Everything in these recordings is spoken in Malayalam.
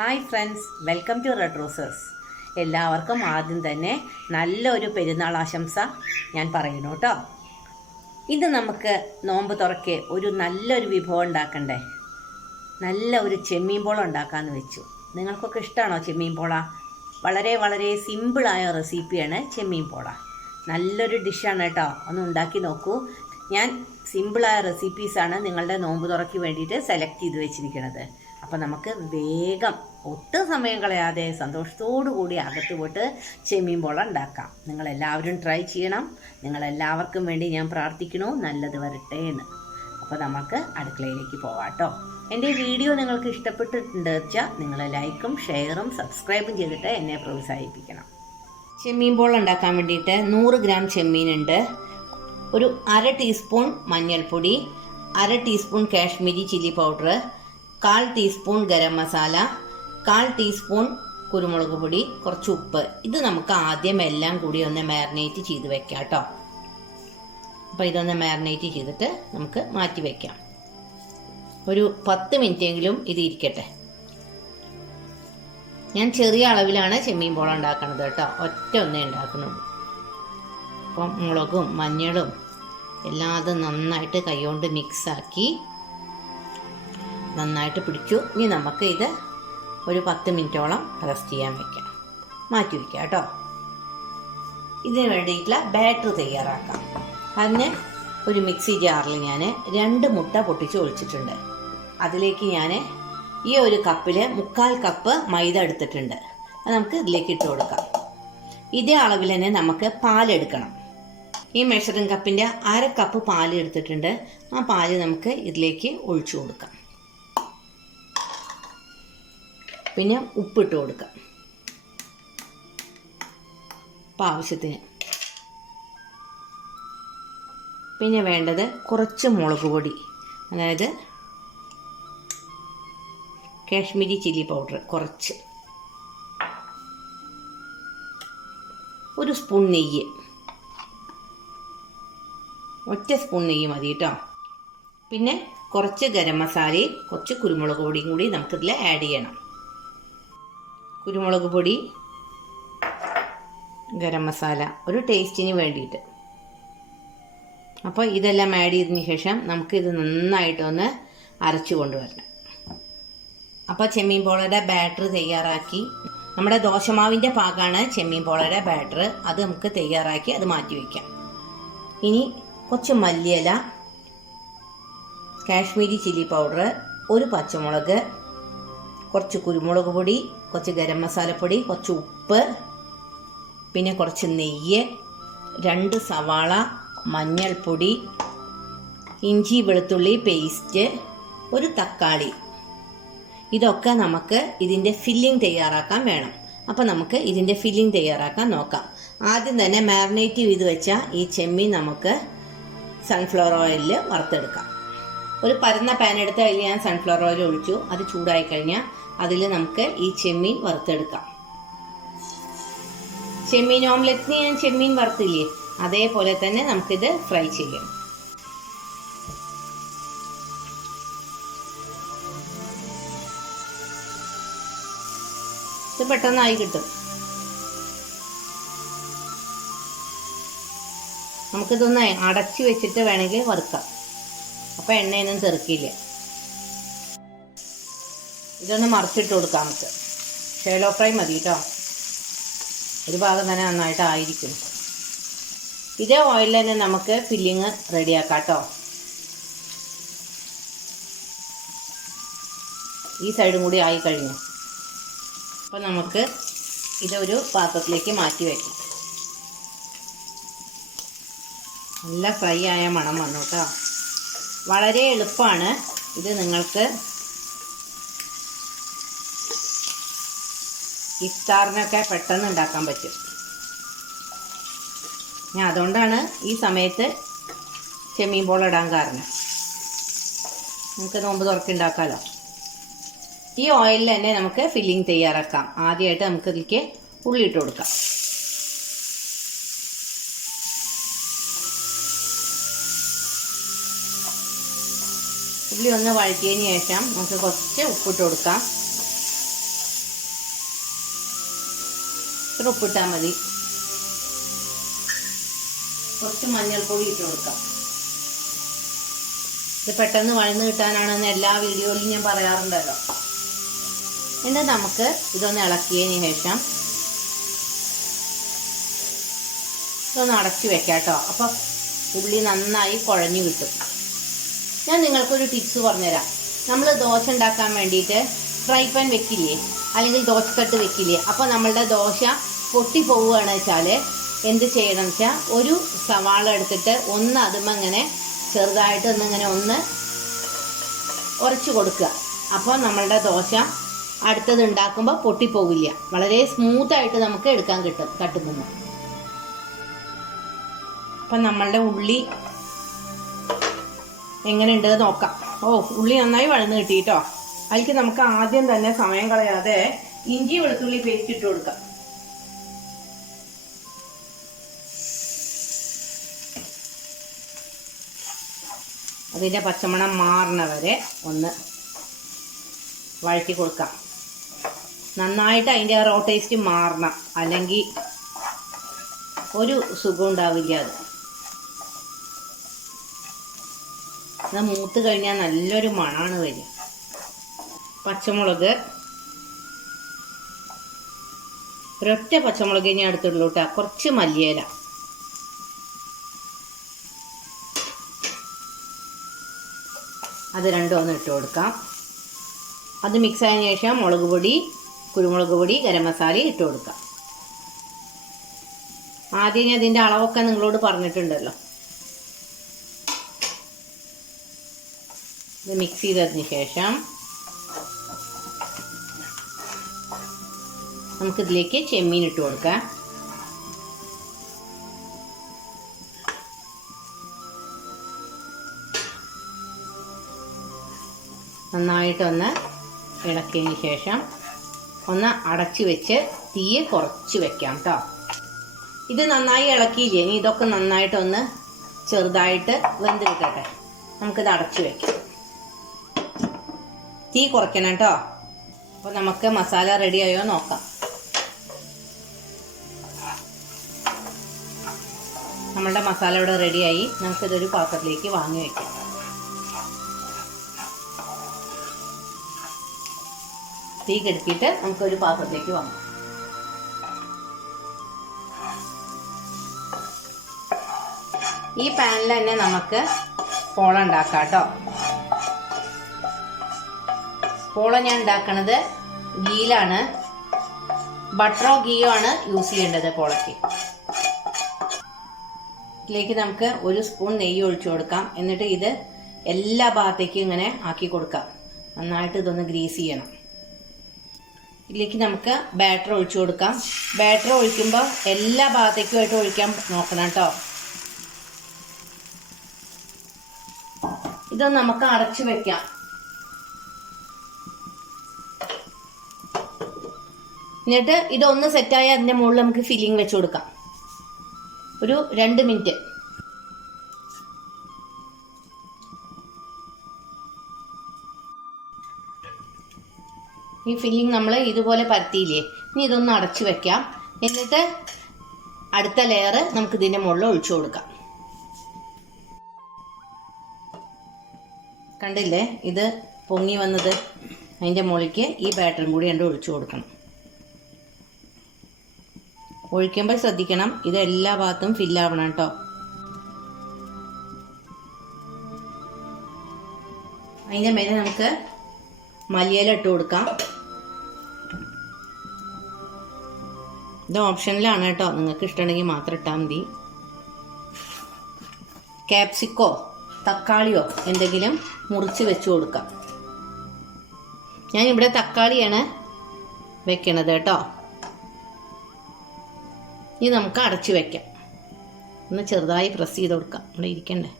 Hi friends welcome to red roses എല്ലാവർക്കും ആദ്യം തന്നെ നല്ലൊരു പെരുന്നാൾ ആശംസ ഞാൻ പറയുന്നു കേട്ടോ. ഇത് നമുക്ക് നോമ്പ് തുറക്കെ ഒരു നല്ലൊരു വിഭവം ഉണ്ടാക്കണ്ടേ? നല്ല ഒരു ചെമ്മീൻ പോള ഉണ്ടാക്കാമെന്ന് വെച്ചു. നിങ്ങൾക്കൊക്കെ ഇഷ്ടമാണോ ചെമ്മീൻ പോള? വളരെ വളരെ സിമ്പിളായ റെസിപ്പിയാണ് ചെമ്മീൻ പോള. നല്ലൊരു ഡിഷാണ് കേട്ടോ. ഒന്ന് ഉണ്ടാക്കി നോക്കൂ. ഞാൻ സിമ്പിളായ റെസിപ്പീസാണ് നിങ്ങളുടെ നോമ്പ് തുറക്കി വേണ്ടിയിട്ട് സെലക്ട് ചെയ്ത് വെച്ചിരിക്കുന്നത് അപ്പോൾ നമുക്ക് വേഗം ഒട്ടും സമയം കളയാതെ സന്തോഷത്തോടു കൂടി അകത്ത് പോയിട്ട് ചെമ്മീൻ പോള ഉണ്ടാക്കാം. നിങ്ങളെല്ലാവരും ട്രൈ ചെയ്യണം. നിങ്ങളെല്ലാവർക്കും വേണ്ടി ഞാൻ പ്രാർത്ഥിക്കണു നല്ലത് വരട്ടെ എന്ന്. അപ്പോൾ നമുക്ക് അടുക്കളയിലേക്ക് പോവാട്ടോ. എന്റെ വീഡിയോ നിങ്ങൾക്ക് ഇഷ്ടപ്പെട്ടിട്ടുണ്ട് വെച്ചാൽ നിങ്ങൾ ലൈക്കും ഷെയറും സബ്സ്ക്രൈബും ചെയ്തിട്ട് എന്നെ പ്രോത്സാഹിപ്പിക്കണം. ചെമ്മീൻ ബോൾ ഉണ്ടാക്കാൻ വേണ്ടിയിട്ട് നൂറ് ഗ്രാം ചെമ്മീനുണ്ട് ഒരു അര ടീസ്പൂൺ മഞ്ഞൾപ്പൊടി അര ടീസ്പൂൺ കാശ്മീരി ചില്ലി പൗഡർ കാൽ ടീസ്പൂൺ ഗരം മസാല കാൽ ടീസ്പൂൺ കുരുമുളക് പൊടി കുറച്ച് ഉപ്പ്. ഇത് നമുക്ക് ആദ്യം എല്ലാം കൂടി ഒന്ന് മാരിനേറ്റ് ചെയ്ത് വെക്കാം കേട്ടോ. അപ്പോൾ ഇതൊന്ന് മാരിനേറ്റ് ചെയ്തിട്ട് നമുക്ക് മാറ്റി വെക്കാം. ഒരു പത്ത് മിനിറ്റെങ്കിലും ഇത് ഇരിക്കട്ടെ. ഞാൻ ചെറിയ അളവിലാണ് ചെമ്മീൻ പോള ഉണ്ടാക്കുന്നത് കേട്ടോ. ഒറ്റ ഒന്നേ ഉണ്ടാക്കുന്നുള്ളൂ. അപ്പം മുളകും മഞ്ഞളും എല്ലാം അത് നന്നായിട്ട് കൈകൊണ്ട് മിക്സാക്കി നന്നായിട്ട് പിടിച്ചു. ഇനി നമുക്ക് ഇത് ഒരു പത്ത് മിനിറ്റോളം റെസ്റ്റ് ചെയ്യാൻ വെക്കാം. മാറ്റി വയ്ക്കാം കേട്ടോ. ഇതിന് വേണ്ടിയിട്ടുള്ള ബാറ്റർ തയ്യാറാക്കാം. അതിന് ഒരു മിക്സി ജാറിൽ ഞാൻ രണ്ട് മുട്ട പൊട്ടിച്ച് ഒഴിച്ചിട്ടുണ്ട്. അതിലേക്ക് ഞാൻ ഈ ഒരു കപ്പിൽ മുക്കാൽ കപ്പ് മൈദ എടുത്തിട്ടുണ്ട്. അത് നമുക്ക് ഇതിലേക്ക് ഇട്ട് കൊടുക്കാം. ഇതേ അളവിൽ തന്നെ നമുക്ക് പാലെടുക്കണം ഈ മെഷറിംഗ് കപ്പിന്റെ അര കപ്പ് പാൽ എടുത്തിട്ടുണ്ട്. ആ പാൽ നമുക്ക് ഇതിലേക്ക് ഒഴിച്ചു കൊടുക്കാം. പിന്നെ ഉപ്പിട്ട് കൊടുക്കാം. അപ്പം ആവശ്യത്തിന്. പിന്നെ വേണ്ടത് കുറച്ച് മുളക് പൊടി. അതായത് കാശ്മീരി ചില്ലി പൗഡർ കുറച്ച്. ഒരു സ്പൂൺ നെയ്യ്. ഒറ്റ സ്പൂൺ നെയ്യ് മതി കേട്ടോ. പിന്നെ കുറച്ച് ഗരം മസാലയും കുറച്ച് കുരുമുളക് പൊടിയും കൂടി നമുക്കിതിൽ ആഡ് ചെയ്യണം. കുരുമുളക് പൊടി ഗരം മസാല ഒരു ടേസ്റ്റിന് വേണ്ടിയിട്ട്. അപ്പോൾ ഇതെല്ലാം ആഡ് ചെയ്തതിന് ശേഷം നമുക്കിത് നന്നായിട്ടൊന്ന് അരച്ചു കൊണ്ടുവരണം. അപ്പോൾ ചെമ്മീൻ പോളയുടെ ബാറ്റർ തയ്യാറാക്കി. നമ്മുടെ ദോശമാവിന്റെ പാകമാണ് ചെമ്മീൻ പോളയുടെ ബാറ്റർ അത് നമുക്ക് തയ്യാറാക്കി അത് മാറ്റി വയ്ക്കാം ഇനി കുറച്ച് മല്ലിയില കാശ്മീരി ചില്ലി പൗഡർ ഒരു പച്ചമുളക് കുറച്ച് കുരുമുളക് പൊടി കുറച്ച് ഗരം മസാലപ്പൊടി കുറച്ച് ഉപ്പ് പിന്നെ കുറച്ച് നെയ്യ് രണ്ട് സവാള മഞ്ഞൾപ്പൊടി ഇഞ്ചി വെളുത്തുള്ളി പേസ്റ്റ് ഒരു തക്കാളി. ഇതൊക്കെ നമുക്ക് ഇതിന്റെ ഫില്ലിംഗ് തയ്യാറാക്കാൻ വേണം. അപ്പോൾ നമുക്ക് ഇതിന്റെ ഫില്ലിംഗ് തയ്യാറാക്കാൻ നോക്കാം. ആദ്യം തന്നെ മാരിനേറ്റ് ചെയ്ത് വെച്ച ഈ ചെമ്മീൻ നമുക്ക് സൺഫ്ലവർ ഓയിലിൽ വറുത്തെടുക്കാം. ഒരു പരന്ന പാൻ എടുത്ത് അതിൽ ഞാൻ സൺഫ്ലവർ ഓയിൽ ഒഴിച്ചു. അത് ചൂടായി കഴിഞ്ഞാൽ അതിൽ നമുക്ക് ഈ ചെമ്മീൻ വറുത്തെടുക്കാം. ചെമ്മീൻ ഓംലെറ്റിന് ഞാൻ ചെമ്മീൻ വറുത്തില്ലേ? അതേപോലെ തന്നെ നമുക്കിത് ഫ്രൈ ചെയ്യാം. ഇത് പെട്ടെന്നായി കിട്ടും. നമുക്കിതൊന്ന് അടച്ചു വെച്ചിട്ട് വേണമെങ്കിൽ വറുക്കാം. അപ്പോൾ എണ്ണയൊന്നും തെറുക്കില്ല ഇതൊന്ന് മറിച്ചിട്ട് കൊടുക്കാം നമുക്ക്. ഷേലോ ഫ്രൈ മതി കേട്ടോ ഒരു ഭാഗം തന്നെ നന്നായിട്ട് ആയിരിക്കും. ഇതേ ഓയിലിൽ തന്നെ നമുക്ക് ഫില്ലിങ് റെഡിയാക്കാം കേട്ടോ ഈ സൈഡും കൂടി ആയി കഴിഞ്ഞു. അപ്പോൾ നമുക്ക് ഇതൊരു പാത്രത്തിലേക്ക് മാറ്റി വയ്ക്കാം നല്ല ഫ്രൈ ആയ മണം വന്നു കേട്ടോ വളരെ എളുപ്പമാണ് ഇത് നിങ്ങൾക്ക് ഇഫ്താറിനൊക്കെ പെട്ടെന്ന് ഉണ്ടാക്കാൻ പറ്റും. ഞാൻ അതുകൊണ്ടാണ് ഈ സമയത്ത് ചെമ്മീൻ ബോൾ ഇടാൻ കാരണം. നമുക്ക് നോമ്പ് തുറക്കുണ്ടാക്കാമല്ലോ ഈ ഓയിലിൽ തന്നെ നമുക്ക് ഫില്ലിംഗ് തയ്യാറാക്കാം. ആദ്യമായിട്ട് നമുക്ക് ഇതിലേക്ക് ഉള്ളി ഇട്ട് കൊടുക്കാം. ഉള്ളി ഒന്ന് വഴറ്റിയതിന് ശേഷം നമുക്ക് കുറച്ച് ഉപ്പിട്ട് കൊടുക്കാം. ഇത്ര ഉപ്പിട്ടാൽ മതി. കുറച്ച് മഞ്ഞൾപ്പൊടി ഇട്ട് കൊടുക്കാം. ഇത് പെട്ടെന്ന് വഴന്ന് കിട്ടാനാണെന്ന് എല്ലാ വീഡിയോയിലും ഞാൻ പറയാറുണ്ടല്ലോ. എന്നിട്ട് നമുക്ക് ഇതൊന്ന് ഇളക്കിയതിന് ശേഷം ഇതൊന്ന് അടച്ചു വെക്കാം കേട്ടോ. അപ്പം ഉള്ളി നന്നായി കുഴഞ്ഞു കിട്ടും. ഞാൻ നിങ്ങൾക്കൊരു ടിപ്സ് പറഞ്ഞുതരാം. നമ്മൾ ദോശ ഉണ്ടാക്കാൻ വേണ്ടിയിട്ട് ഫ്രൈ പാൻ വെക്കില്ലേ? അല്ലെങ്കിൽ ദോശത്തട്ട് വെക്കില്ലേ? അപ്പോൾ നമ്മളുടെ ദോശ പൊട്ടി പോവുകയാണ് വെച്ചാൽ എന്ത് ചെയ്യണം വെച്ചാൽ ഒരു സവാള എടുത്തിട്ട് ഒന്ന് അതുമങ്ങനെ ചെറുതായിട്ട് ഒന്നിങ്ങനെ ഒന്ന് ഉരച്ചു കൊടുക്കുക. അപ്പോൾ നമ്മളുടെ ദോശ അടുത്തത് ഉണ്ടാക്കുമ്പോൾ പൊട്ടിപ്പോവില്ല വളരെ സ്മൂത്തായിട്ട് നമുക്ക് എടുക്കാൻ കിട്ടും തട്ടുമ്പോൾ അപ്പം നമ്മളുടെ ഉള്ളി എങ്ങനെയുണ്ടെന്ന് നോക്കാം. ഓ ഉള്ളി നന്നായി വഴന്ന് കിട്ടി കേട്ടോ അതിലേക്ക് നമുക്ക് ആദ്യം തന്നെ സമയം കളയാതെ ഇഞ്ചി വെളുത്തുള്ളി പേസ്റ്റ് ഇട്ട് കൊടുക്കാം. അതിന്റെ പച്ചമണം മാറണ വരെ ഒന്ന് വഴറ്റി കൊടുക്കാം നന്നായിട്ട് അതിന്റെ റോ ടേസ്റ്റ് മാറണം. അല്ലെങ്കിൽ ഒരു സുഖം ഉണ്ടാവില്ല അത്. മൂത്ത് കഴിഞ്ഞാൽ നല്ലൊരു മണമാണ് വരിക. പച്ചമുളക് ഒരൊറ്റ പച്ചമുളക് ഞാൻ എടുത്തുള്ളൂ കേട്ടോ കുറച്ച് മല്ലിയില. അത് രണ്ടും ഒന്ന് ഇട്ട് കൊടുക്കാം. അത് മിക്സ് ആയതിനു ശേഷം മുളക് പൊടി കുരുമുളക് പൊടി ഗരം മസാല ഇട്ട് കൊടുക്കാം. ആദ്യം അതിന്റെ അളവൊക്കെ നിങ്ങളോട് പറഞ്ഞിട്ടുണ്ടല്ലോ. ഇത് മിക്സ് ചെയ്തതിന് ശേഷം നമുക്കിതിലേക്ക് ചെമ്മീൻ ഇട്ട് കൊടുക്കാം. നന്നായിട്ടൊന്ന് ഇളക്കിയതിന് ശേഷം ഒന്ന് അടച്ചു വെച്ച് തീയെ കുറച്ച് വെക്കാം കേട്ടോ ഇത് നന്നായി ഇളക്കിയില്ലേ ഇനി ഇതൊക്കെ നന്നായിട്ടൊന്ന് ചെറുതായിട്ട് വെന്ത് കിട്ടട്ടെ. നമുക്കിത് അടച്ചു വെക്കാം. തീ കുറയ്ക്കണം കേട്ടോ അപ്പോൾ നമുക്ക് മസാല റെഡിയായോ നോക്കാം. നമ്മളുടെ മസാല ഇവിടെ റെഡിയായി നമുക്കിതൊരു പാത്രത്തിലേക്ക് വാങ്ങി വെക്കാം. തീ കെടുത്തിയിട്ട് നമുക്കൊരു പാത്രത്തിലേക്ക് വാങ്ങാം. ഈ പാനിൽ തന്നെ നമുക്ക് പോള ഉണ്ടാക്കാം കേട്ടോ. പോള ഞാൻ ഉണ്ടാക്കണത് ഗീലാണ്. ബട്ടറോ ഗീയോ ആണ് യൂസ് ചെയ്യേണ്ടത് പോളയ്ക്ക്. ഇതിലേക്ക് നമുക്ക് ഒരു സ്പൂൺ നെയ്യ് ഒഴിച്ചു കൊടുക്കാം. എന്നിട്ട് ഇത് എല്ലാ ഭാഗത്തേക്കും ഇങ്ങനെ ആക്കി കൊടുക്കാം. നന്നായിട്ട് ഇതൊന്ന് ഗ്രീസ് ചെയ്യണം. ഇതിലേക്ക് നമുക്ക് ബാറ്റർ ഒഴിച്ചു കൊടുക്കാം. ബാറ്റർ ഒഴിക്കുമ്പോൾ എല്ലാ ഭാഗത്തേക്കുമായിട്ട് ഒഴിക്കാൻ നോക്കണം കേട്ടോ. ഇത് നമുക്ക് അടച്ചു വെക്കാം. എന്നിട്ട് ഇതൊന്ന് സെറ്റായി അതിന്റെ മുകളിൽ നമുക്ക് ഫില്ലിംഗ് വെച്ച് കൊടുക്കാം. ഒരു രണ്ട് മിനിറ്റ് ഈ ഫില്ലിംഗ് നമ്മൾ ഇതുപോലെ പരത്തിയില്ലേ? ഇനി ഇതൊന്ന് അടച്ചു വെക്കാം. എന്നിട്ട് അടുത്ത ലെയർ നമുക്ക് ഇതിന്റെ മുകളിൽ ഒഴിച്ചു കൊടുക്കാം. കണ്ടില്ലേ? ഇത് പൊങ്ങി വന്നത് അതിന്റെ മുകളിലേക്ക് ഈ ബാറ്ററും കൂടി രണ്ട് ഒഴിച്ചു കൊടുക്കണം. ഒഴിക്കുമ്പോൾ ശ്രദ്ധിക്കണം ഇത് എല്ലാ ഭാഗത്തും ഫില്ലാവണം കേട്ടോ. അതിന്റെ മേലെ നമുക്ക് മല്ലിയില ഇട്ട് കൊടുക്കാം. ഇത് ഓപ്ഷനിലാണ് കേട്ടോ. നിങ്ങൾക്ക് ഇഷ്ടമുണ്ടെങ്കിൽ മാത്രം ഇട്ടാൽ മതി. ക്യാപ്സിക്കോ തക്കാളിയോ എന്തെങ്കിലും മുറിച്ച് വെച്ച് കൊടുക്കാം. ഞാൻ ഇവിടെ തക്കാളിയാണ് വെക്കണത് കേട്ടോ. ഇനി നമുക്ക് അടച്ച് വെക്കാം. ഒന്ന് ചെറുതായി പ്രസ് ചെയ്ത് കൊടുക്കാം. ഇവിടെ ഇരിക്കണ്ടേ.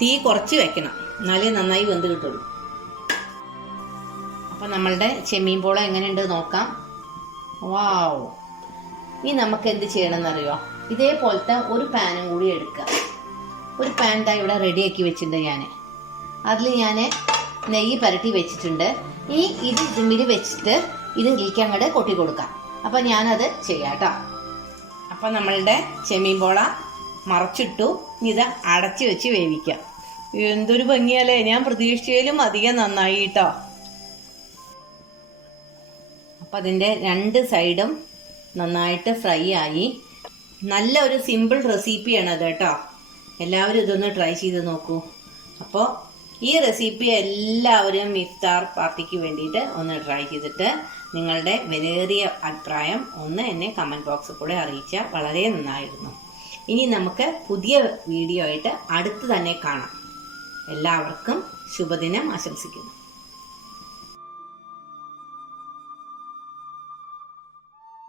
തീ കുറച്ച് വെക്കണം. എന്നാലേ നന്നായി വെന്ത് കിട്ടുള്ളൂ. അപ്പം നമ്മളുടെ ചെമ്മീൻ പോള എങ്ങനെയുണ്ട് നോക്കാം. വാവ്. ഇനി നമുക്ക് എന്ത് ചെയ്യണമെന്നറിയോ? ഇതേപോലത്തെ ഒരു പാനും കൂടി എടുക്കുക ഒരു പാൻ ദാ ഇവിടെ റെഡിയാക്കി വെച്ചിട്ടുണ്ട് ഞാൻ അതിൽ ഞാൻ നെയ്യ് പരട്ടി വെച്ചിട്ടുണ്ട്. ഇനി ഇത് ഇതിമിൽ വെച്ചിട്ട് ഇത് ഇതിലേക്ക് കൊട്ടി കൊടുക്കാം. അപ്പം ഞാനത് ചെയ്യാം കേട്ടോ അപ്പം നമ്മളുടെ ചെമ്മീൻ പോള മറച്ചിട്ടു. ഇനി ഇത് അടച്ചു വെച്ച് വേവിക്കാം. എന്തൊരു ഭംഗിയല്ലേ? ഞാൻ പ്രതീക്ഷയിലും അധികം നന്നായി കേട്ടോ. അപ്പം അതിന്റെ രണ്ട് സൈഡും നന്നായിട്ട് ഫ്രൈ ആയി. നല്ല ഒരു സിമ്പിൾ റെസിപ്പിയാണ് അത് കേട്ടോ. എല്ലാവരും ഇതൊന്ന് ട്രൈ ചെയ്ത് നോക്കൂ. അപ്പോൾ ഈ റെസിപ്പി എല്ലാവരും ഇഫ്താർ പാർട്ടിക്ക് വേണ്ടിയിട്ട് ഒന്ന് ട്രൈ ചെയ്തിട്ട് നിങ്ങളുടെ വിലയേറിയ അഭിപ്രായം ഒന്ന് എന്നെ കമന്റ് ബോക്സിൽ കൂടെ അറിയിച്ചാൽ വളരെ നന്നായിരുന്നു. ഇനി നമുക്ക് പുതിയ വീഡിയോ ആയിട്ട് അടുത്ത് തന്നെ കാണാം. എല്ലാവർക്കും ശുഭദിനം ആശംസിക്കുന്നു.